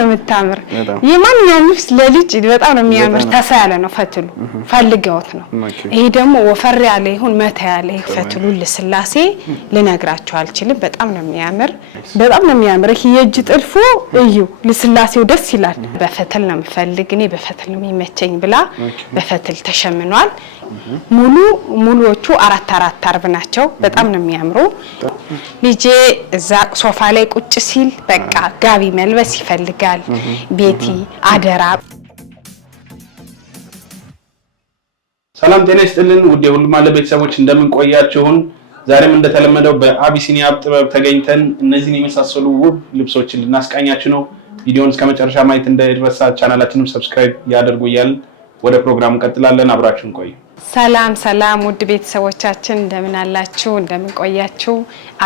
ነው የምታምር የማንኛውም ልብስ ለልጅ በጣም ነው የሚያምር ተሳ ያለ ነው ፈትሉ ፈልገውት ነው ይሄ ደግሞ ወፈር ያለ ይሁን መታ ያለ ፈትሉ ለስላሴ ልነግራችሁ አልችልም በጣም ነው የሚያምር ይሄ የእጅ ጥልፉ እዩ ለስላሴው ደስ ይላል በፈትል ነው የምፈልግ እኔ በፈትል ነው የሚመቸኝ ብላ በፈትል ተሸምኗል ሙሉዎቹ አራት አርብ ናቸው በጣም ነው የሚያምሩ ልጄ እዛ ሶፋ ላይ ቁጭ ሲል በቃ ጋቢ መልበስ ይፈልጋል ቤቲ አደራ ሰላም ጤና ይስጥልን ውድ የሁሉም አለ ቤተሰቦች እንደምን ቆያችሁን ዛሬም እንደተለመደው በአቢሲኒያ ጥበብ ተገኝተን እነዚህን የመሳሰሉ ውብ ልብሶችን ልናስቃኛችሁ ነው ቪዲዮውን እስከመጨረሻ ማየት እንዳይረሳ ቻናላችንን ሰብስክራይብ ያድርጉያል ወደ ፕሮግራሙ ቀጥላለን አብራችሁን ቆዩ ሰላም ውድ ቤተሰቦቻችን እንደምን አላችሁ እንደምን ቆያችሁ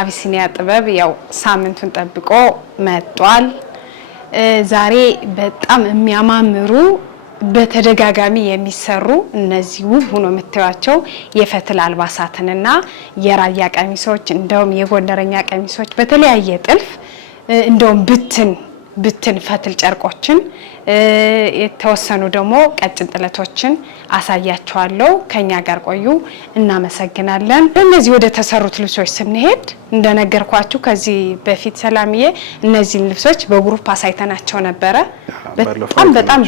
አቢሲኒያ ጥበብ ያው ሳምንቱን ጠብቆ መጥቷል ዛሬ በጣም የሚያማምሩ በተደጋጋሚ የሚሰሩ እነዚህ ውብ ሆኖ መተዋቸው የፈትል አልባሳትንና የራያ ቀሚሶች እንደውም የጎንደረኛ ቀሚሶች በተለያየ ጥልፍ እንደውም ብትን ፈትል ጨርቆችን የተወሰኑ ደግሞ ቀጭን ጥለቶችን አሳያችኋለሁ ከኛ ጋር ቆዩ እናመሰግናለን እነዚህ ወደ ተሰሩት ልብሶች ስንሄድ እንደነገርኳችሁ ከዚህ በፊት ሰላምዬ እነዚህ ልብሶች በግሩፕ አሳይተናቸው ነበር በጣም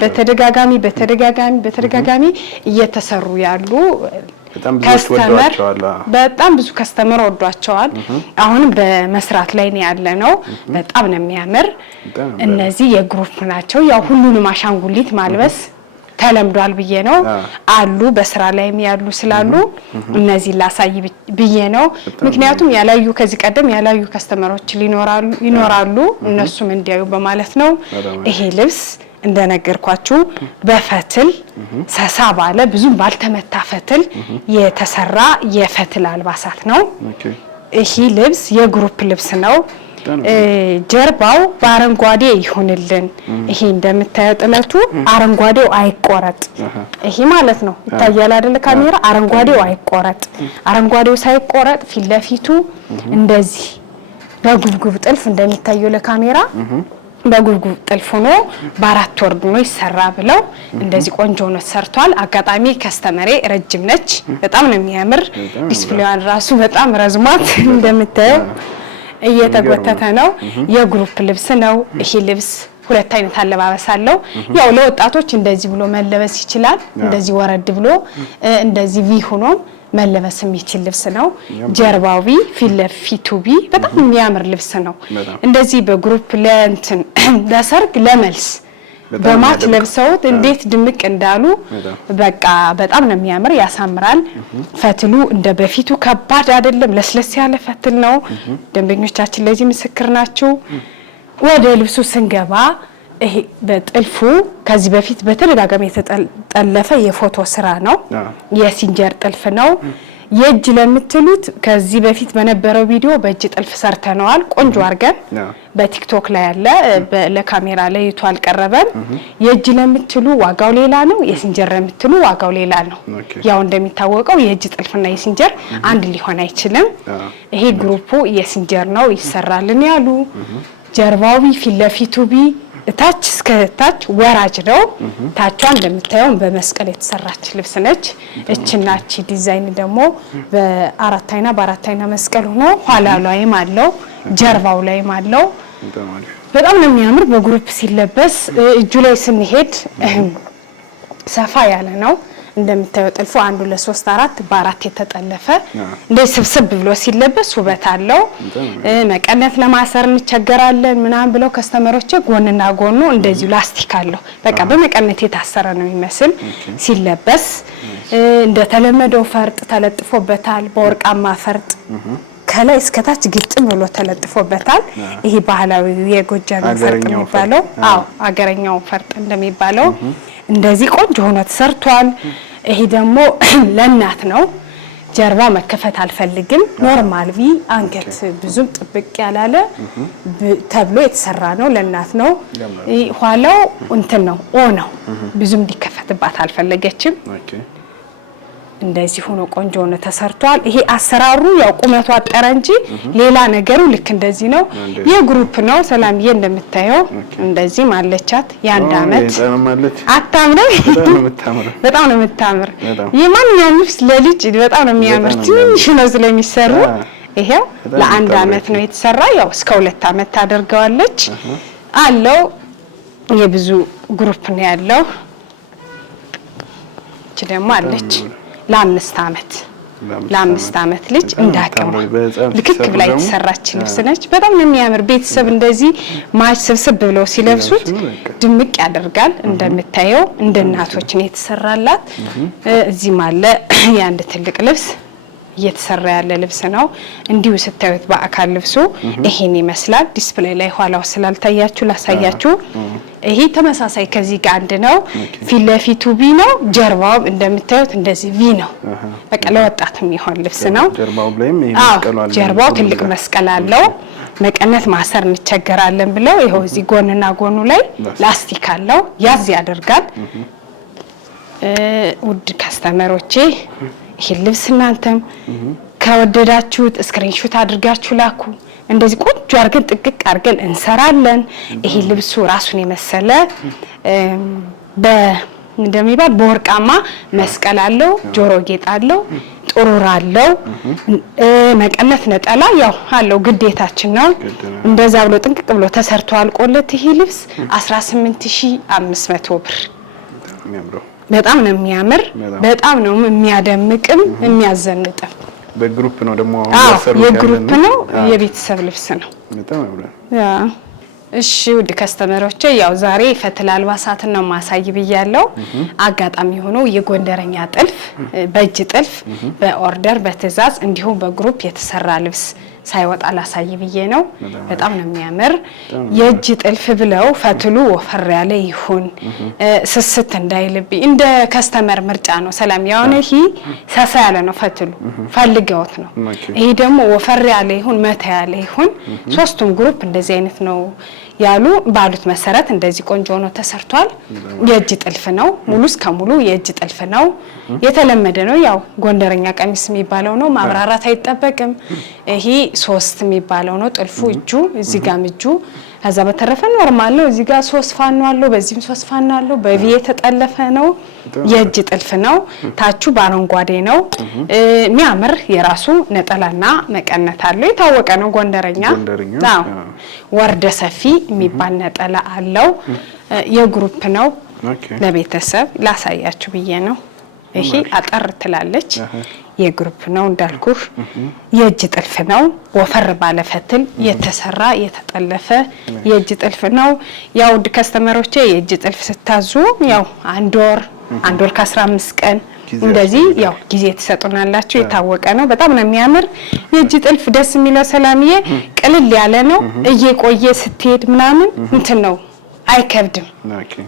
በተደጋጋሚ እየተሰሩ ያሉ በጣም ብዙ ከስተመር ወዷቸዋል አሁን በመስራት ላይ ነው ያለነው በጣም ነው የሚያምር እነዚህ የግሩፕ ናቸው ያው ሁሉንም አሻንጉሊት ማልበስ ተለምዷል ብዬ ነው አሉ በስራ ላይም ያሉ ስላሉ እነዚህ ላሳይ ብዬ ነው ምክንያቱም ያላዩ ከዚህ ቀደም ያላዩ ከስተመሮች ይኖራሉ እነሱም እንዲያዩ በማለት ነው ይሄ ልብስ እንደነገርኳችሁ በፈትል ሰሳ ባለ ብዙም ባልተመታ ፈትል የተሰራ የፈትል አልባሳት ነው ይሄ ልብስ የግሩፕ ልብስ ነው ጀርባው በአረንጓዴ ይሁንልን ይሄ እንደምታዩት ጥለቱ አረንጓዴው አይቆረጥ ይሄ ማለት ነው ይታያል አይደል ካሜራ አረንጓዴው አይቆረጥ አረንጓዴው ሳይቆረጥ ፊት ለፊቱ እንደዚህ በጉብጉብ ጥልፍ እንደሚታየው ለካሜራ በጉብጉብ ጥልፍ ሆኖ በአራት ወርድ ነው ይሰራ ብለው እንደዚህ ቆንጆ ነው ተሰርቷል አጋጣሚ ከስተመሬ ረጅም ነች በጣም ነው የሚያምር ዲስፕሌዋን ራሱ በጣም ረዝማት እንደምታየው እየተጎተተ ነው የግሩፕ ልብስ ነው ይሄ ልብስ ሁለት አይነት አለባበስ አለው ያው ለወጣቶች እንደዚህ ብሎ መለበስ ይችላል እንደዚህ ወረድ ብሎ እንደዚህ ቪ ሆኖ መለበስ የሚችል ልብስ ነው ጀርባዊ ፊለፊቱቢ በጣም የሚያምር ልብስ ነው እንደዚህ በግሩፕ ለእንትን ለሰርግ ለመልስ በማት ለብሰውት እንዴት ድምቅ እንዳሉ በቃ በጣም ነው የሚያምር ያሳምራል ፈትሉ እንደ በፊቱ ከባድ አይደለም ለስለስ ያለ ፈትል ነው ደንበኞቻችን ለዚህ ምስክር ናቸው ወደ ልብሱ ስንገባ ይሄ በጥልፉ ከዚህ በፊት በተደጋጋሚ የተጠለፈ የፎቶ ስራ ነው የሲንጀር ጥልፍ ነው የእጅ ለምትሉት ከዚህ በፊት በነበረው ቪዲዮ በእጅ ጥልፍ ሰርተናል ቆንጆ አርገን በቲክቶክ ላይ ያለ ለካሜራ ላይ ይቷል ቀረበን የእጅ ለምትሉ ዋጋው ሌላ ነው የሲንጀር ለምትሉ ዋጋው ሌላ ነው ያው እንደሚታወቀው የእጅ ጥልፍና የሲንጀር አንድ ሊሆን አይችልም ይሄ ግሩፑ የሲንጀር ነው ይሰራልን ያሉ ጀርባው ፊለፊቱቢ ታች እስከ ታች ወራጅ ነው ታቿን እንደምታየው በመስቀል የተሰራች ልብስ ነች እቺናቺ ዲዛይን ደግሞ በአራት አይና መስቀል ሆኖ ኋላ ላይም አለው ጀርባው ላይም አለው በጣም ነው የሚያምር በግሩፕ ሲለበስ እጁ ላይ ስንሄድ ሰፋ ያለ ነው እንደምታየው ጥልፉ 1 2 3 4 በአራት የተጠለፈ እንደዚህ ስብስብ ብሎ ሲለበስ ውበት አለው መቀነት ለማሰር እንቸገራለን ምናም ብለው ከስተመሮች ጎንና ጎኑ እንደዚህ ላስቲክ አለው በቃ በመቀነት የታሰረ ነው የሚመስል ሲለበስ እንደተለመደው ፈርጥ ተለጥፎበታል በወርቃማ ፈርጥ ከላይ እስከታች ግጥም ብሎ ተለጥፎበታል ይሄ ባህላዊ የጎጃም ፈርጥ የሚባለው አገረኛው ፈርጥ እንደሚባለው እንደዚህ ቆንጆ ሆኖ ተሰርቷል ይሄ ደግሞ ለእናት ነው ጀርባው መከፈት አልፈልግም ኖርማል ቪ አንገት ብዙም ጥብቅ ያላለ ተብሎ የተሰራ ነው ለእናት ነው ኋላው እንትን ነው ነው ብዙም እንዲከፈትባት አልፈለገችም እንደዚህ ሆኖ ቆንጆ ሆኖ ተሰርቷል። ይሄ አሰራሩ ያው ቁመቱ አጠረ እንጂ ሌላ ነገሩ ልክ እንደዚህ ነው። የግሩፕ ነው። ሰላምዬ እንደምታየው እንደዚህ ማለቻት የአንድ አመት አታምረም? በጣም ነው የምታምር። የማንኛውም ልብስ ለልጅ በጣም ነው የሚያምር። ትንሽ ነው ስለሚሰሩ ይሄው ለአንድ አመት ነው የተሰራ። ያው እስከ 2 አመት ታደርገዋለች አለው። የብዙ ግሩፕ ነው ያለው። እቺ ደግሞ አለች ለ5 አመት ለ5 አመት ልጅ እንዳቀሙ ልክክ ብላ የተሰራች ልብስ ነች። በጣም ነው የሚያምር። ቤተሰብ እንደዚህ ማች ስብስብ ብለው ሲለብሱት ድምቅ ያደርጋል። እንደምታየው እንደ እናቶች ነው የተሰራላት። እዚህም አለ የአንድ ትልቅ ልብስ እየተሰራ ያለ ልብስ ነው። እንዲሁ ስታዩት በአካል ልብሱ ይሄን ይመስላል። ዲስፕሌይ ላይ ኋላው ስላልታያችሁ ላሳያችሁ። ይሄ ተመሳሳይ ከዚህ ጋር አንድ ነው። ፊት ለፊቱ ቪ ነው። ጀርባው እንደምታዩት እንደዚህ ቪ ነው። በቃ ለወጣት የሚሆን ልብስ ነው። ጀርባው ትልቅ መስቀል አለው። መቀነት ማሰር እንቸገራለን ብለው ይሄው እዚህ ጎንና ጎኑ ላይ ላስቲክ አለው። ያዝ ያደርጋል። ውድ ካስተመሮቼ ይሄ ልብስ እናንተም ከወደዳችሁት ስክሪንሾት አድርጋችሁ ላኩ። እንደዚህ ቆንጆ አርገን ጥቅቅ አርገን እንሰራለን። ይሄ ልብሱ ራሱን የመሰለ እንደሚባል በወርቃማ መስቀል አለው። ጆሮ ጌጥ አለው። ጥሩር አለው። መቀነት ነጠላ ያው አለው ግዴታችን ነው። እንደዛ ብሎ ጥንቅቅ ብሎ ተሰርቶ አልቆለት ይሄ ልብስ 18500 ብር። በጣም ነው የሚያምር። በጣም ነው የሚያደምቅም የሚያዘንጥም። በግሩፕ ነው ደግሞ የግሩፕ ነው። የቤተሰብ ልብስ ነው። በጣም ያምራል። እሺ ውድ ከስተመሮቼ ያው ዛሬ ፈትል አልባሳትን ነው ማሳይ ብያለሁ። አጋጣሚ ሆኖ የጎንደረኛ ጥልፍ በእጅ ጥልፍ በኦርደር በትዕዛዝ እንዲሁም በግሩፕ የተሰራ ልብስ ሳይወጣ ላሳይ ብዬ ነው። በጣም ነው የሚያምር። የእጅ ጥልፍ ብለው ፈትሉ ወፈር ያለ ይሁን ስስት እንዳይልብኝ እንደ ከስተመር ምርጫ ነው። ሰላም ያው ነው። ይሄ ሰሳ ያለ ነው ፈትሉ ፈልገውት ነው። ይሄ ደግሞ ወፈር ያለ ይሁን መታ ያለ ይሁን። ሶስቱም ግሩፕ እንደዚህ አይነት ነው ያሉ ባሉት መሰረት እንደዚህ ቆንጆ ሆኖ ተሰርቷል። የእጅ ጥልፍ ነው። ሙሉ እስከ ሙሉ የእጅ ጥልፍ ነው። የተለመደ ነው። ያው ጎንደረኛ ቀሚስ የሚባለው ነው። ማብራራት አይጠበቅም። ይሄ 3 የሚባለው ነው ጥልፉ። እጁ እዚህ ጋር እጁ ከዛ በተረፈ ኖርማል ነው። እዚህ ጋር 3 ፋኖ አለው። በዚህም 3 ፋኖ አለው። በቪ የተጠለፈ ነው። የእጅ ጥልፍ ነው። ታቹ ባረንጓዴ ነው። የሚያምር የራሱ ነጠላና መቀነት አለው። የታወቀ ነው ጎንደረኛ። አዎ ወርደ ሰፊ የሚባል ነጠላ አለው። የግሩፕ ነው። ለቤተሰብ ላሳያችሁ ብዬ ነው። ይሄ አጠር ትላለች። የግሩፕ ነው እንዳልኩህ። የእጅ ጥልፍ ነው። ወፈር ባለ ፈትል የተሰራ የተጠለፈ የእጅ ጥልፍ ነው። ያው ውድ ከስተመሮቼ የእጅ ጥልፍ ስታዙ ያው አንድ ወር ከ15 ቀን እንደዚህ ያው ጊዜ ተሰጡናላችሁ። የታወቀ ነው። በጣም ነው የሚያምር የእጅ ጥልፍ። ደስ የሚለው ሰላምዬ ቅልል ያለ ነው። እየቆየ ስትሄድ ምናምን እንትን ነው አይከብድም።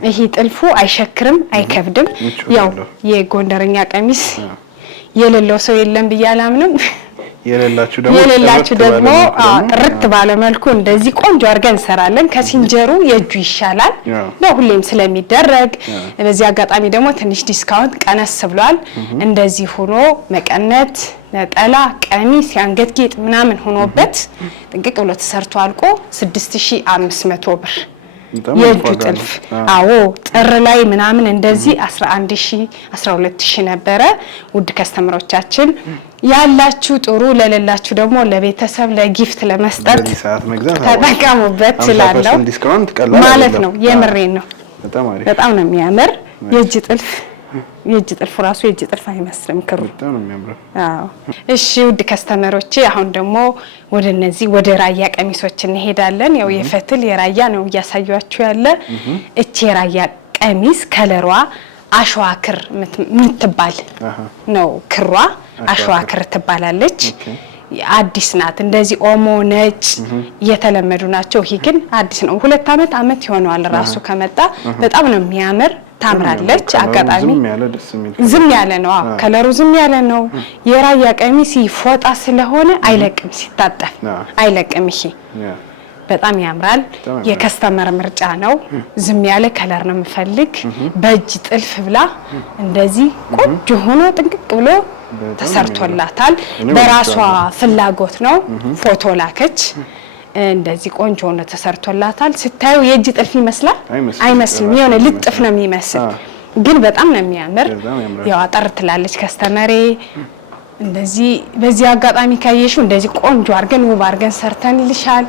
ይሄ ጥልፉ አይሸክርም፣ አይከብድም። ያው የጎንደረኛ ቀሚስ የሌለው ሰው የለም ብያላምንም። የሌላችሁ ደግሞ ጥርት ባለ መልኩ እንደዚህ ቆንጆ አድርገን እንሰራለን። ከሲንጀሩ የእጁ ይሻላል ለሁሌም ስለሚደረግ። በዚህ አጋጣሚ ደግሞ ትንሽ ዲስካውንት ቀነስ ብሏል። እንደዚህ ሆኖ መቀነት፣ ነጠላ፣ ቀሚስ፣ የአንገት ጌጥ ምናምን ሆኖበት ጥንቅቅ ብሎ ተሰርቶ አልቆ 6500 ብር የእጁ ጥልፍ። አዎ ጥር ላይ ምናምን እንደዚህ 11000 12000 ነበረ። ውድ ከስተመሮቻችን ያላችሁ ጥሩ፣ ለሌላችሁ ደግሞ ለቤተሰብ ለጊፍት ለመስጠት ተጠቀሙበት እላለሁ ማለት ነው። የምሬን ነው። በጣም ነው የሚያምር የእጅ ጥልፍ። የእጅ ጥልፍ ራሱ የእጅ ጥልፍ አይመስልም ክሩ። በጣም ነው የሚያምረው። አዎ እሺ ውድ ከስተመሮቼ አሁን ደግሞ ወደ እነዚህ ወደ ራያ ቀሚሶች እንሄዳለን። ያው የፈትል የራያ ነው እያሳያችሁ ያለ። እቺ የራያ ቀሚስ ከለሯ አሸዋ ክር ምትባል ነው። ክሯ አሸዋ ክር ትባላለች። አዲስ ናት። እንደዚህ ኦሞ ነጭ የተለመዱ ናቸው። ይሄ ግን አዲስ ነው። 2 አመት ይሆነዋል ራሱ ከመጣ። በጣም ነው የሚያምር። ታምራለች። አጋጣሚ ዝም ያለ ነው። ከለሩ ዝም ያለ ነው። የራያ ቀሚስ ፎጣ ስለሆነ አይለቅም፣ ሲታጠፍ አይለቅም። ይሄ በጣም ያምራል። የከስተመር ምርጫ ነው። ዝም ያለ ከለር ነው የምፈልግ በእጅ ጥልፍ ብላ እንደዚህ ቆንጆ ሆኖ ጥንቅቅ ብሎ ተሰርቶላታል። በራሷ ፍላጎት ነው ፎቶ ላከች። እንደዚህ ቆንጆ ሆኖ ተሰርቶላታል። ስታዩ የእጅ ጥልፍ ይመስላል አይመስልም? የሆነ ልጥፍ ነው የሚመስል ግን በጣም ነው የሚያምር። ያው አጠር ትላለች ከስተመሬ እንደዚህ በዚህ አጋጣሚ ካየሽው እንደዚህ ቆንጆ አርገን ውብ አርገን ሰርተንልሻል።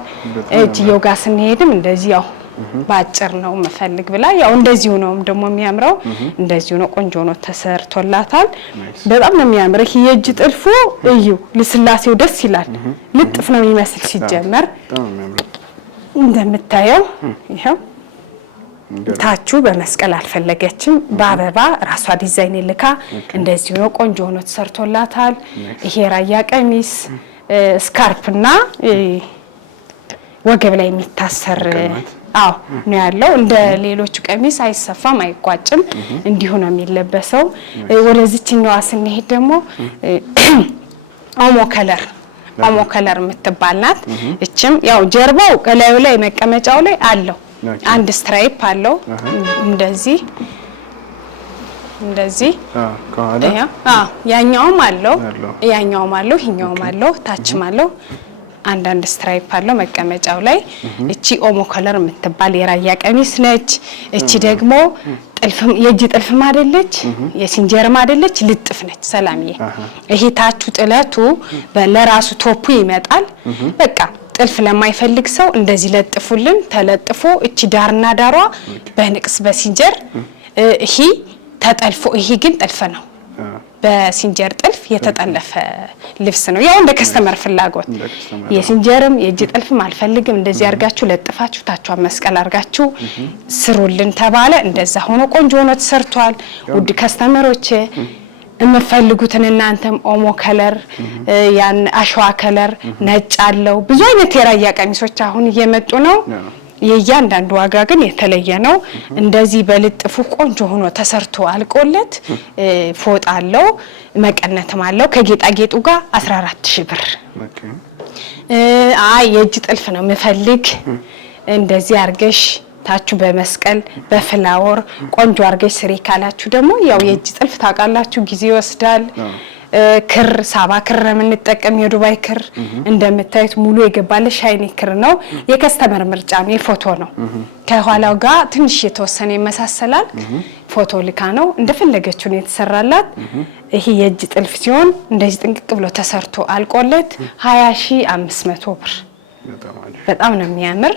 እጅየው ጋር ስንሄድም እንደዚህ ያው ባጭር ነው መፈልግ ብላ ያው እንደዚሁ ነው ደግሞ የሚያምረው። እንደዚሁ ነው ቆንጆ ነው ተሰርቶላታል። በጣም ነው የሚያምር። ይሄ የእጅ ጥልፉ እዩ ለስላሴው ደስ ይላል። ልጥፍ ነው የሚመስል ሲጀመር እንደምታየው ይሄው ታቹ በመስቀል አልፈለገችም በአበባ ራሷ ዲዛይን ልካ እንደዚህ ነው ቆንጆ ሆኖ ተሰርቶላታል። ይሄ ራያ ቀሚስ ስካርፕና ወገብ ላይ የሚታሰር ነው ያለው። እንደ ሌሎቹ ቀሚስ አይሰፋም አይቋጭም እንዲሁ ነው የሚለበሰው። ወደዚህኛዋ ስንሄድ ደግሞ ኦሞ ከለር የምትባል ናት። እችም ያው ጀርባው ከላዩ ላይ መቀመጫው ላይ አለው አንድ ስትራይፕ አለው እንደዚህ ያኛውም አለው ይሄኛውም አለው ታችም አለው አንድ ስትራይፕ አለው መቀመጫው ላይ። እቺ ኦሞ ከለር የምትባል የራያ ቀሚስ ነች። እቺ ደግሞ ጥልፍም የእጅ ጥልፍም አይደለች የሲንጀርም አይደለች ልጥፍ ነች። ሰላምዬ ይሄ ታቹ ጥለቱ ለራሱ ቶፑ ይመጣል። በቃ ጥልፍ ለማይፈልግ ሰው እንደዚህ ለጥፉልን ተለጥፎ እቺ ዳርና ዳሯ በንቅስ በሲንጀር ይሄ ተጠልፎ ይሄ ግን ጥልፍ ነው። በሲንጀር ጥልፍ የተጠለፈ ልብስ ነው። ያው እንደ ከስተመር ፍላጎት የሲንጀርም የእጅ ጥልፍም አልፈልግም እንደዚህ አርጋችሁ ለጥፋችሁ ታቿን መስቀል አርጋችሁ ስሩልን ተባለ። እንደዛ ሆኖ ቆንጆ ሆኖ ተሰርቷል። ውድ ከስተመሮች የምፈልጉትን እናንተም ኦሞ ከለር ያን አሸዋ ከለር ነጭ አለው ብዙ አይነት የራያ ቀሚሶች አሁን እየመጡ ነው። የእያንዳንዱ ዋጋ ግን የተለየ ነው። እንደዚህ በልጥፉ ቆንጆ ሆኖ ተሰርቶ አልቆለት ፎጣ አለው መቀነትም አለው ከጌጣጌጡ ጋር 14000 ብር። የእጅ ጥልፍ ነው የምፈልግ እንደዚህ አርገሽ ታቹ በመስቀል በፍላወር ቆንጆ አርገሽ ስሪ ካላችሁ ደግሞ ያው የእጅ ጥልፍ ታውቃላችሁ ጊዜ ይወስዳል። ክር ሳባ ክር የምንጠቀም የዱባይ ክር እንደምታዩት ሙሉ የገባለ ሻይኒ ክር ነው። የከስተመር ምርጫ ነው የፎቶ ነው። ከኋላው ጋር ትንሽ የተወሰነ ይመሳሰላል። ፎቶ ልካ ነው እንደፈለገችው ነው የተሰራላት። ይሄ የእጅ ጥልፍ ሲሆን እንደዚህ ጥንቅቅ ብሎ ተሰርቶ አልቆለት 20500 ብር። በጣም ነው የሚያምር።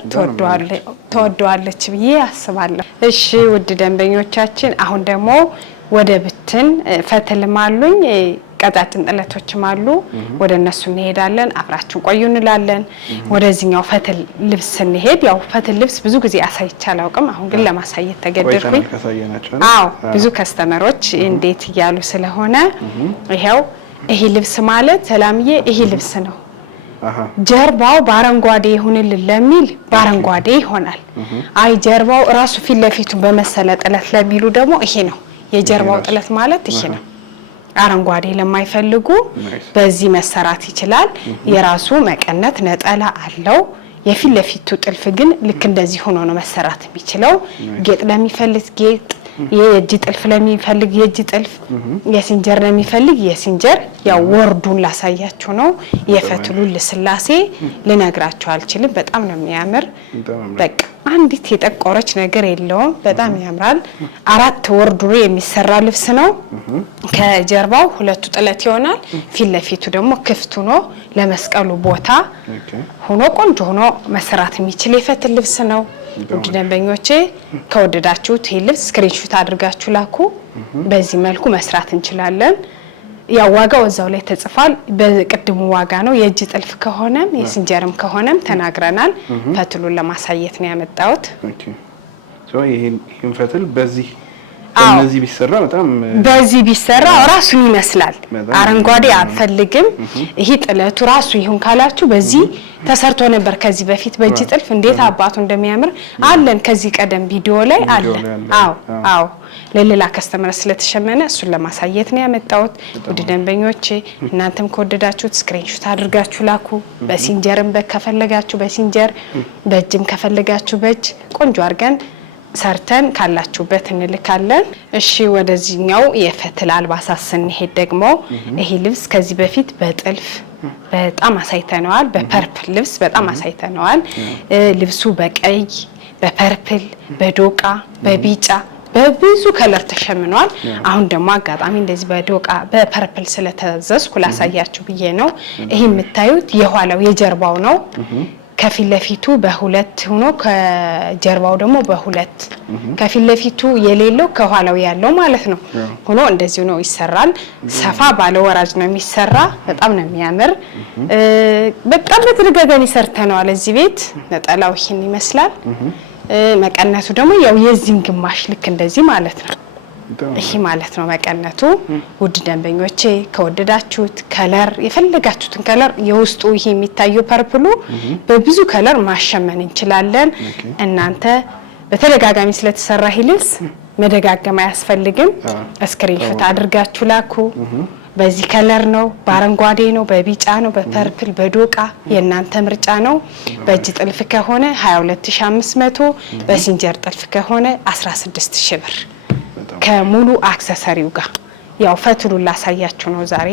ተወደዋለች ብዬ አስባለሁ። እሺ ውድ ደንበኞቻችን አሁን ደግሞ ወደ ብትን ፈትልም አሉኝ ቀጫጭን ጥለቶችም አሉ። ወደ እነሱ እንሄዳለን። አብራችሁን ቆዩ እንላለን። ወደዚህኛው ፈትል ልብስ እንሄድ። ያው ፈትል ልብስ ብዙ ጊዜ አሳይቻል አውቅም። አሁን ግን ለማሳየት ተገደድኩኝ። ብዙ ከስተመሮች እንዴት እያሉ ስለሆነ ይሄው ይሄ ልብስ ማለት ሰላምዬ ይሄ ልብስ ነው። ጀርባው በአረንጓዴ ይሁንልን ለሚል በአረንጓዴ ይሆናል። አይ ጀርባው ራሱ ፊት ለፊቱ በመሰለ ጥለት ለሚሉ ደግሞ ይሄ ነው የጀርባው ጥለት ማለት ይሄ ነው። አረንጓዴ ለማይፈልጉ በዚህ መሰራት ይችላል። የራሱ መቀነት ነጠላ አለው። የፊት ለፊቱ ጥልፍ ግን ልክ እንደዚህ ሆኖ ነው መሰራት የሚችለው። ጌጥ ለሚፈልግ ጌጥ፣ የእጅ ጥልፍ ለሚፈልግ የእጅ ጥልፍ፣ የሲንጀር ለሚፈልግ የሲንጀር። ያው ወርዱን ላሳያችሁ ነው። የፈትሉን ልስላሴ ልነግራችሁ አልችልም። በጣም ነው የሚያምር። በቃ አንዲት የጠቆረች ነገር የለውም። በጣም ያምራል። 4 ወርዱ የሚሰራ ልብስ ነው። ከጀርባው 2 ጥለት ይሆናል። ፊት ለፊቱ ደግሞ ክፍት ሆኖ ለመስቀሉ ቦታ ሆኖ ቆንጆ ሆኖ መስራት የሚችል የፈትል ልብስ ነው። ውድ ደንበኞቼ ከወደዳችሁት ይሄ ልብስ ስክሪንሾት አድርጋችሁ ላኩ። በዚህ መልኩ መስራት እንችላለን። ያው ዋጋው እዛው ላይ ተጽፏል። በቅድሙ ዋጋ ነው። የእጅ ጥልፍ ከሆነም የሲንጀርም ከሆነም ተናግረናል። ፈትሉን ለማሳየት ነው ያመጣሁት። ይሄን ፈትል በዚህ እነዚህ ቢሰራ በጣም በዚህ ቢሰራ ራሱን ይመስላል። አረንጓዴ አልፈልግም ይሄ ጥለቱ ራሱ ይሁን ካላችሁ በዚህ ተሰርቶ ነበር ከዚህ በፊት በእጅ ጥልፍ እንዴት አባቱ እንደሚያምር አለን ከዚህ ቀደም ቪዲዮ ላይ አለን። አዎ ለሌላ ከስተመር ስለተሸመነ እሱን ለማሳየት ነው ያመጣሁት። ውድ ደንበኞቼ እናንተም ከወደዳችሁት ስክሪንሾት አድርጋችሁ ላኩ። በሲንጀርም ከፈለጋችሁ በሲንጀር በእጅም ከፈለጋችሁ በእጅ ቆንጆ አድርገን ሰርተን ካላችሁበት እንልካለን። እሺ ወደዚህኛው የፈትል አልባሳት ስንሄድ ደግሞ ይሄ ልብስ ከዚህ በፊት በጥልፍ በጣም አሳይተነዋል። በፐርፕል ልብስ በጣም አሳይተነዋል። ልብሱ በቀይ በፐርፕል በዶቃ በቢጫ በብዙ ከለር ተሸምኗል። አሁን ደግሞ አጋጣሚ እንደዚህ በዶቃ በፐርፕል ስለተዘዝኩ ላሳያችሁ ብዬ ነው። ይሄ የምታዩት የኋላው የጀርባው ነው። ከፊት ለፊቱ በሁለት ሆኖ ከጀርባው ደግሞ በሁለት ከፊት ለፊቱ የሌለው ከኋላው ያለው ማለት ነው ሆኖ እንደዚህ ነው ይሰራል። ሰፋ ባለ ወራጅ ነው የሚሰራ። በጣም ነው የሚያምር። በጣም በተደጋጋሚ ሰርተነዋል እዚህ ቤት። ነጠላው ይሄን ይመስላል። መቀነቱ ደግሞ ያው የዚህን ግማሽ ልክ እንደዚህ ማለት ነው። ይሄ ማለት ነው መቀነቱ። ውድ ደንበኞቼ ከወደዳችሁት ከለር የፈለጋችሁትን ከለር የውስጡ ይሄ የሚታየው ፐርፕሉ በብዙ ከለር ማሸመን እንችላለን። እናንተ በተደጋጋሚ ስለተሰራ ሂልስ መደጋገም አያስፈልግም። ስክሪንሾት አድርጋችሁ ላኩ። በዚህ ከለር ነው፣ በአረንጓዴ ነው፣ በቢጫ ነው፣ በፐርፕል በዶቃ የእናንተ ምርጫ ነው። በእጅ ጥልፍ ከሆነ 22500 በሲንጀር ጥልፍ ከሆነ 16000 ብር ከሙሉ አክሰሰሪው ጋር። ያው ፈትሉን ላሳያችሁ ነው ዛሬ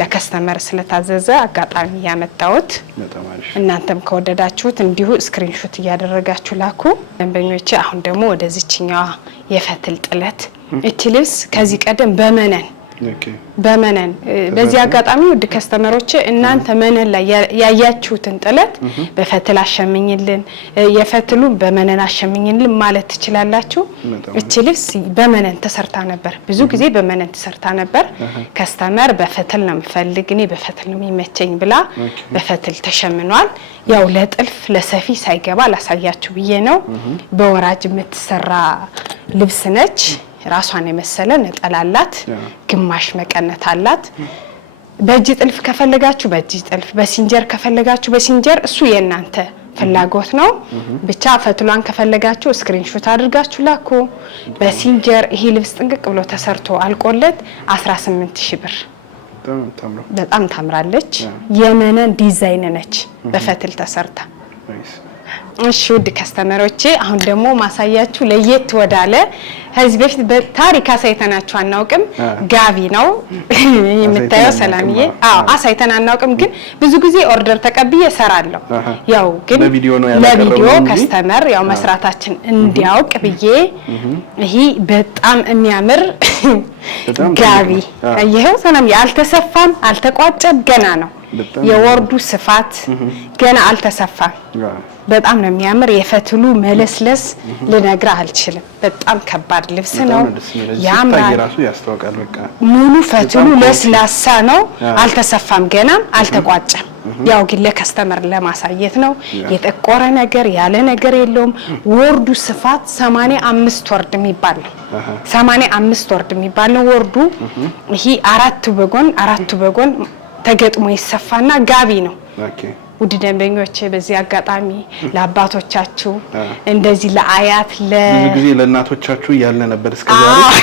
ለከስተመር ስለታዘዘ አጋጣሚ ያመጣሁት። እናንተም ከወደዳችሁት እንዲሁ ስክሪንሾት እያደረጋችሁ ላኩ ደንበኞቼ። አሁን ደግሞ ወደዚህኛዋ የፈትል ጥለት እቺ ልብስ ከዚህ ቀደም በመነን በዚህ አጋጣሚ ውድ ከስተመሮች እናንተ መነን ላይ ያያችሁትን ጥለት በፈትል አሸምኝልን የፈትሉ በመነን አሸምኝልን ማለት ትችላላችሁ። እቺ ልብስ በመነን ተሰርታ ነበር፣ ብዙ ጊዜ በመነን ተሰርታ ነበር። ከስተመር በፈትል ነው የምፈልግ እኔ በፈትል ነው የሚመቸኝ ብላ በፈትል ተሸምኗል። ያው ለጥልፍ ለሰፊ ሳይገባ ላሳያችሁ ብዬ ነው። በወራጅ የምትሰራ ልብስ ነች። ራሷን የመሰለ ነጠላ አላት፣ ግማሽ መቀነት አላት። በእጅ ጥልፍ ከፈለጋችሁ በእጅ ጥልፍ፣ በሲንጀር ከፈለጋችሁ በሲንጀር እሱ የእናንተ ፍላጎት ነው። ብቻ ፈትሏን ከፈለጋችሁ ስክሪንሾት አድርጋችሁ ላኩ። በሲንጀር ይሄ ልብስ ጥንቅቅ ብሎ ተሰርቶ አልቆለት 18000 ብር። በጣም ታምራለች። የመነን ዲዛይን ነች በፈትል ተሰርታ። እሺ ውድ ከስተመሮቼ አሁን ደግሞ ማሳያችሁ ለየት ወዳለ ከዚህ በፊት በታሪክ አሳይተናችሁ አናውቅም። ጋቢ ነው የምታየው ሰላምዬ። አሳይተን አናውቅም፣ ግን ብዙ ጊዜ ኦርደር ተቀብዬ እሰራለሁ። ያው ግን ለቪዲዮ ከስተመር ያው መስራታችን እንዲያውቅ ብዬ ይሄ በጣም የሚያምር ጋቢ ይሄው ሰላምዬ አልተሰፋም፣ አልተቋጨም፣ ገና ነው። የወርዱ ስፋት ገና አልተሰፋም። በጣም ነው የሚያምር። የፈትሉ መለስለስ ልነግርህ አልችልም። በጣም ከባድ ልብስ ነው። ያምራል። ሙሉ ፈትሉ ለስላሳ ነው። አልተሰፋም፣ ገናም አልተቋጨም። ያው ግን ለከስተመር ለማሳየት ነው። የጠቆረ ነገር ያለ ነገር የለውም። ወርዱ ስፋት 85 ወርድ የሚባል ነው። 85 ወርድ የሚባል ነው ወርዱ። ይሄ አራቱ በጎን ተገጥሞ ይሰፋና ጋቢ ነው። ውድ ደንበኞቼ በዚህ አጋጣሚ ለአባቶቻችሁ እንደዚህ ለአያት ብዙ ጊዜ ለእናቶቻችሁ ያለ ነበር እስከዛሬ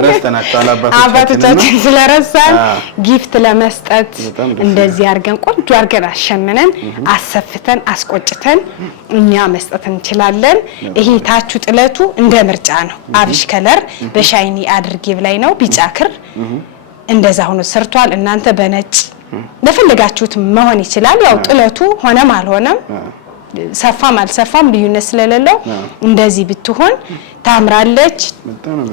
ረስተናቸዋል። አባቶቻችን ስለረሳን ጊፍት ለመስጠት እንደዚህ አድርገን ቆንጆ አድርገን አሸምነን አሰፍተን አስቆጭተን እኛ መስጠት እንችላለን። ይሄ ታቹ ጥለቱ እንደ ምርጫ ነው። አብሽ ከለር በሻይኒ አድርጌ ብላይ ነው ቢጫ ክር እንደዛ ሆኖ ሰርቷል። እናንተ በነጭ ለፈለጋችሁት መሆን ይችላል። ያው ጥለቱ ሆነም አልሆነም ሰፋም አልሰፋም ልዩነት ስለሌለው እንደዚህ ብትሆን ታምራለች።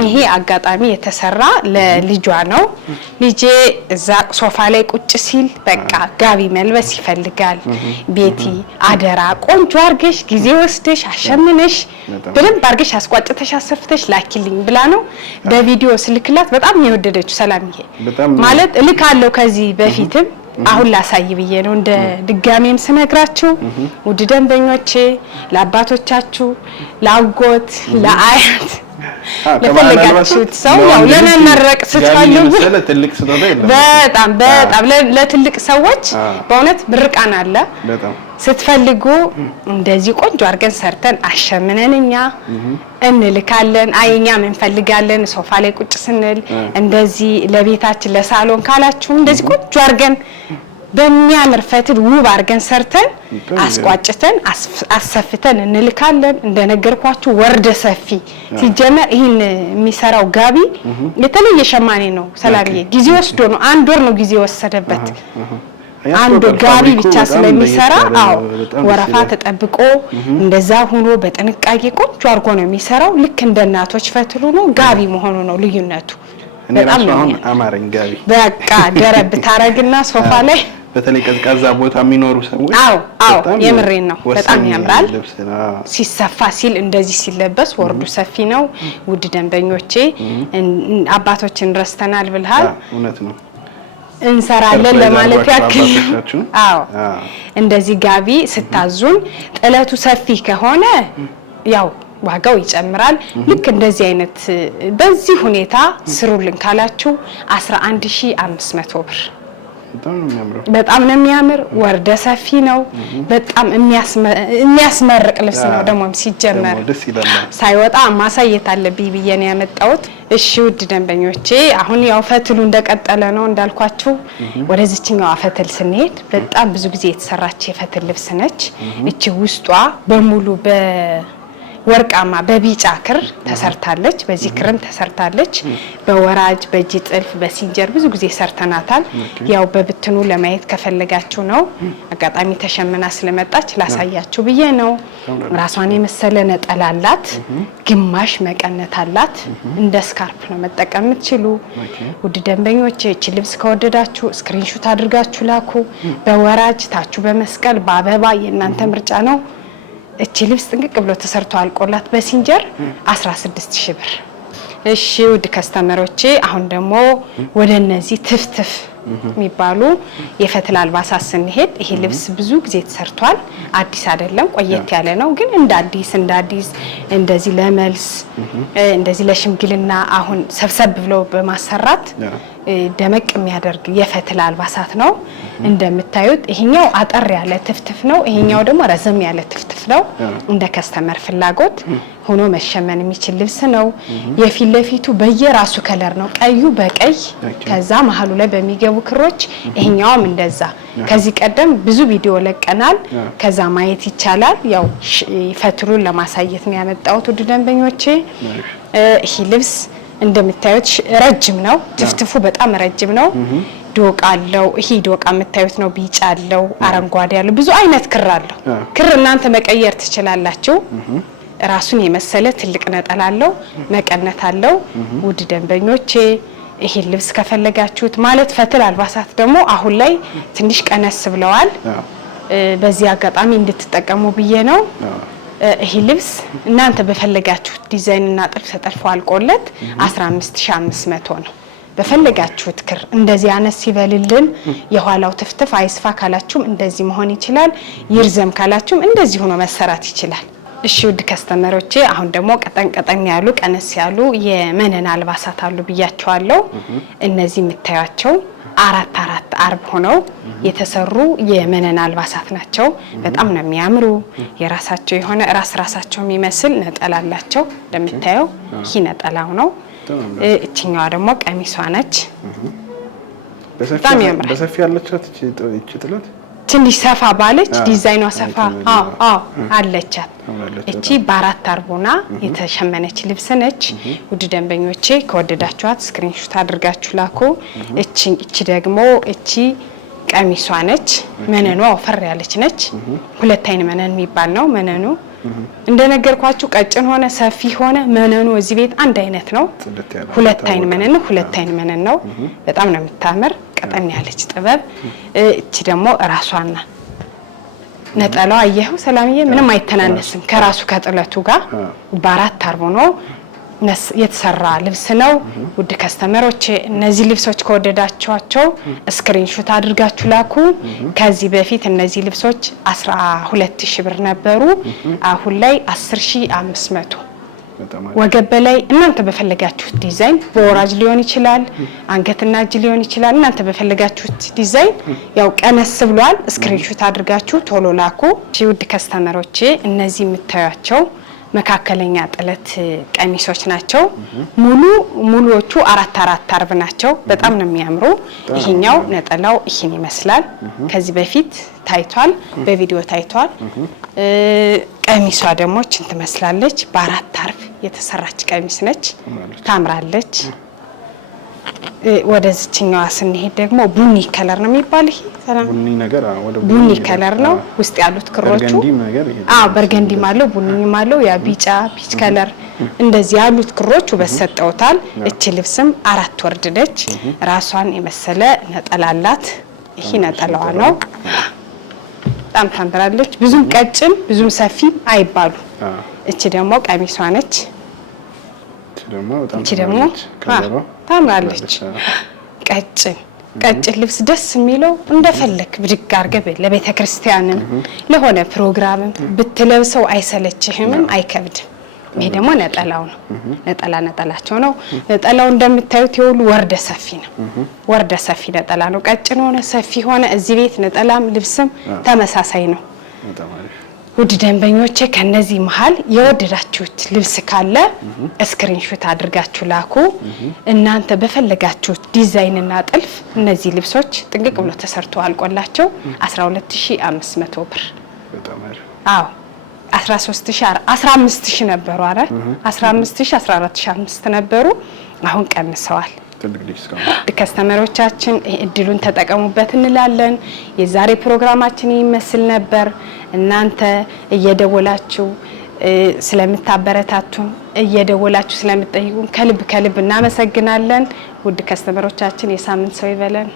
ይሄ አጋጣሚ የተሰራ ለልጇ ነው። ልጄ እዛ ሶፋ ላይ ቁጭ ሲል በቃ ጋቢ መልበስ ይፈልጋል። ቤቲ አደራ ቆንጆ አርገሽ ጊዜ ወስደሽ አሸምነሽ በደንብ አርገሽ አስቋጭተሽ አሰፍተሽ ላኪልኝ ብላ ነው በቪዲዮ ስልክላት በጣም የወደደችው። ሰላምዬ ማለት እልካለሁ ከዚህ በፊትም አሁን ላሳይ ብዬ ነው እንደ ድጋሜም ስነግራችሁ። ውድ ደንበኞቼ ለአባቶቻችሁ፣ ለአጎት፣ ለአያት ለፈለጋችሁት ሰው ያው ለመመረቅ ስትፈልጉ ትልቅ ስጦታ የለም። በጣም ለትልቅ ሰዎች በእውነት ምርቃና አለ። ስትፈልጉ እንደዚህ ቆንጆ አድርገን ሰርተን አሸምነን እኛ እንልካለን። አይኛ ምን ፈልጋለን ሶፋ ላይ ቁጭ ስንል እንደዚህ ለቤታችን ለሳሎን ካላችሁ እንደዚህ ቆንጆ አድርገን በሚያምር ፈትል ውብ አድርገን ሰርተን አስቋጭተን አሰፍተን እንልካለን። እንደነገርኳችሁ ወርደ ሰፊ ሲጀመር ይሄን የሚሰራው ጋቢ የተለየ ሸማኔ ነው። ሰላምዬ ጊዜ ወስዶ ነው 1 ወር ነው ጊዜ ወሰደበት። አንድ ጋቢ ብቻ ስለሚሰራ ወረፋ ተጠብቆ እንደዛ ሆኖ በጥንቃቄ ቆንጆ አድርጎ ነው የሚሰራው። ልክ እንደ እናቶች ፈትሉ ነው ጋቢ መሆኑ ነው ልዩነቱ። በጣም ነው አማረኝ ጋቢ በቃ ደረብ ታረግና ሶፋ ላይ በተለይ ቀዝቃዛ ቦታ የሚኖሩ ሰዎች የምሬን ነው በጣም ያምራል። ሲሰፋ ሲል እንደዚህ ሲለበስ ወርዱ ሰፊ ነው። ውድ ደንበኞቼ አባቶችን ረስተናል ብልሃል። እውነት ነው እንሰራለን ለማለት ያክል። እንደዚህ ጋቢ ስታዙን ጥለቱ ሰፊ ከሆነ ያው ዋጋው ይጨምራል። ልክ እንደዚህ አይነት በዚህ ሁኔታ ስሩልን ካላችሁ 11500 ብር። በጣም ነው የሚያምር። ወርደ ሰፊ ነው። በጣም የሚያስመርቅ ልብስ ነው። ደሞም ሲጀመር ሳይወጣ ማሳየት አለብኝ ብዬ ነው ያመጣሁት። እሺ ውድ ደንበኞቼ አሁን ያው ፈትሉ እንደቀጠለ ነው እንዳልኳችሁ። ወደዚህኛው ፈትል ስንሄድ በጣም ብዙ ጊዜ የተሰራች የፈትል ልብስ ነች። እቺ ውስጧ በሙሉ ወርቃማ በቢጫ ክር ተሰርታለች። በዚህ ክርም ተሰርታለች። በወራጅ በእጅ ጥልፍ በሲንጀር ብዙ ጊዜ ሰርተናታል። ያው በብትኑ ለማየት ከፈለጋችሁ ነው። አጋጣሚ ተሸምና ስለመጣች ላሳያችሁ ብዬ ነው። ራሷን የመሰለ ነጠላ አላት። ግማሽ መቀነት አላት። እንደ ስካርፕ ነው መጠቀም የምትችሉ ውድ ደንበኞቼ። እቺ ልብስ ከወደዳችሁ ስክሪንሾት አድርጋችሁ ላኩ። በወራጅ ታችሁ በመስቀል በአበባ የእናንተ ምርጫ ነው። እቺ ልብስ ጥንቅቅ ብሎ ተሰርቶ አልቆላት በሲንጀር 16000 ብር። እሺ ውድ ከስተመሮቼ አሁን ደግሞ ወደ እነዚህ ትፍትፍ የሚባሉ የፈትል አልባሳት ስንሄድ ይሄ ልብስ ብዙ ጊዜ ተሰርቷል። አዲስ አይደለም፣ ቆየት ያለ ነው። ግን እንደ አዲስ እንደዚህ ለመልስ እንደዚህ ለሽምግልና አሁን ሰብሰብ ብለው በማሰራት ደመቅ የሚያደርግ የፈትል አልባሳት ነው። እንደምታዩት ይሄኛው አጠር ያለ ትፍትፍ ነው። ይሄኛው ደግሞ ረዘም ያለ ትፍትፍ ነው። እንደ ከስተመር ፍላጎት ሆኖ መሸመን የሚችል ልብስ ነው። የፊት ለፊቱ በየራሱ ከለር ነው። ቀዩ በቀይ ከዛ መሃሉ ላይ በሚገቡ ክሮች ይሄኛውም እንደዛ። ከዚህ ቀደም ብዙ ቪዲዮ ለቀናል። ከዛ ማየት ይቻላል። ያው ፈትሉን ለማሳየት ነው ያመጣሁት ውድ ደንበኞቼ። ይሄ ልብስ እንደምታዩት ረጅም ነው። ትፍትፉ በጣም ረጅም ነው። ዶቃ አለው። ይሄ ዶቃ የምታዩት ነው። ቢጫ አለው፣ አረንጓዴ አለው፣ ብዙ አይነት ክር አለው። ክር እናንተ መቀየር ትችላላችሁ። ራሱን የመሰለ ትልቅ ነጠላ አለው፣ መቀነት አለው። ውድ ደንበኞቼ ይሄ ልብስ ከፈለጋችሁት ማለት ፈትል አልባሳት ደግሞ አሁን ላይ ትንሽ ቀነስ ብለዋል። በዚህ አጋጣሚ እንድትጠቀሙ ብዬ ነው። ይሄ ልብስ እናንተ በፈለጋችሁት ዲዛይን እና ጥልፍ ተጠልፎ አልቆለት 15500 ነው። በፈለጋችሁት ክር እንደዚህ አነስ ይበልልን፣ የኋላው ትፍትፍ አይስፋ ካላችሁም እንደዚህ መሆን ይችላል። ይርዘም ካላችሁም እንደዚህ ሆኖ መሰራት ይችላል። እሺ ውድ ከስተመሮቼ አሁን ደግሞ ቀጠን ያሉ ቀነስ ያሉ የመነን አልባሳት አሉ ብያቸዋለሁ። እነዚህ የምታዩቸው አራት አርብ ሆነው የተሰሩ የመነን አልባሳት ናቸው። በጣም ነው የሚያምሩ። የራሳቸው የሆነ ራሳቸው የሚመስል ነጠላ አላቸው። እንደምታየው ይሄ ነጠላው ነው። እቺኛዋ ደግሞ ቀሚሷ ነች። በሰፊ ያምራል። በሰፊ ያለቻት እቺ ጥለት ትንሽ ሰፋ ባለች ዲዛይኗ ሰፋ አለቻት። እቺ በአራት አርቦና የተሸመነች ልብስ ነች። ውድ ደንበኞቼ ከወደዳችኋት ስክሪንሾት አድርጋችሁ ላኩ። እቺ ደግሞ ቀሚሷ ነች። መነኗ ወፈር ያለች ነች። ሁለት አይን መነን የሚባል ነው መነኑ። እንደነገርኳችሁ ቀጭን ሆነ ሰፊ ሆነ መነኑ እዚህ ቤት አንድ አይነት ነው። ሁለት አይን መነን ነው። በጣም ነው የምታምር ቀጠን ያለች ጥበብ። እቺ ደግሞ ራሷና ነጠላው አየኸው ሰላምዬ፣ ምንም አይተናነስም ከራሱ ከጥለቱ ጋር በአራት አርቦ ነው የተሰራ ልብስ ነው። ውድ ከስተመሮቼ እነዚህ ልብሶች ከወደዳችኋቸው ስክሪንሾት አድርጋችሁ ላኩ። ከዚህ በፊት እነዚህ ልብሶች 12000 ብር ነበሩ። አሁን ላይ 10500 ወገብ በላይ እናንተ በፈለጋችሁት ዲዛይን በወራጅ ሊሆን ይችላል አንገትና እጅ ሊሆን ይችላል እናንተ በፈለጋችሁት ዲዛይን ያው ቀነስ ብሏል ስክሪንሾት አድርጋችሁ ቶሎ ላኩ ውድ ከስተመሮቼ እነዚህ የምታዩቸው መካከለኛ ጥለት ቀሚሶች ናቸው ሙሉዎቹ አራት አርብ ናቸው በጣም ነው የሚያምሩ ይሄኛው ነጠላው ይሄን ይመስላል ከዚህ በፊት ታይቷል በቪዲዮ ታይቷል ቀሚሷ ደግሞ እንት መስላለች በአራት አርብ የተሰራች ቀሚስ ነች ታምራለች ወደዚህኛው ስንሄድ ደግሞ ቡኒ ከለር ነው የሚባል ይሄ ቡኒ ነገር ወደ ቡኒ ከለር ነው ውስጥ ያሉት ክሮቹ በርገንዲ ማለው ቡኒ ማለው ያ ቢጫ ፒች ከለር እንደዚህ ያሉት ክሮቹ በሰጠውታል እቺ ልብስም አራት ወርድ ነች ራሷን የመሰለ ነጠላላት ይሄ ነጠላዋ ነው በጣም ታምራለች ብዙም ቀጭን ብዙም ሰፊ አይባሉ እቺ ደግሞ ቀሚሷ ነች እቺ ደግሞ ታምራለች ቀጭን ልብስ ደስ የሚለው እንደፈለክ ብድግ አርገብ ለቤተ ክርስቲያንም ለሆነ ፕሮግራምም ብትለብሰው አይሰለችህም አይከብድም ይሄ ደግሞ ነጠላው ነው ነጠላቸው ነው ነጠላው እንደምታዩት ይሁሉ ወርደ ሰፊ ነው ወርደ ሰፊ ነጠላ ነው ቀጭን ሆነ ሰፊ ሆነ እዚህ ቤት ነጠላም ልብስም ተመሳሳይ ነው ውድ ደንበኞቼ ከነዚህ መሃል የወደዳችሁት ልብስ ካለ ስክሪንሾት አድርጋችሁ ላኩ እናንተ በፈለጋችሁት ዲዛይን እና ጥልፍ እነዚህ ልብሶች ጥንቅቅ ብሎ ተሰርተው አልቆላቸው 12500 ብር አዎ 13000 ነበሩ አረ 15000 14500 ነበሩ አሁን ቀንሰዋል ከስተመሮቻችን እድሉን ተጠቀሙበት እንላለን የዛሬ ፕሮግራማችን ይመስል ነበር እናንተ እየደወላችሁ ስለምታበረታቱን እየደወላችሁ ስለምትጠይቁን ከልብ እናመሰግናለን ውድ ከስተመሮቻችን የሳምንት ሰው ይበለን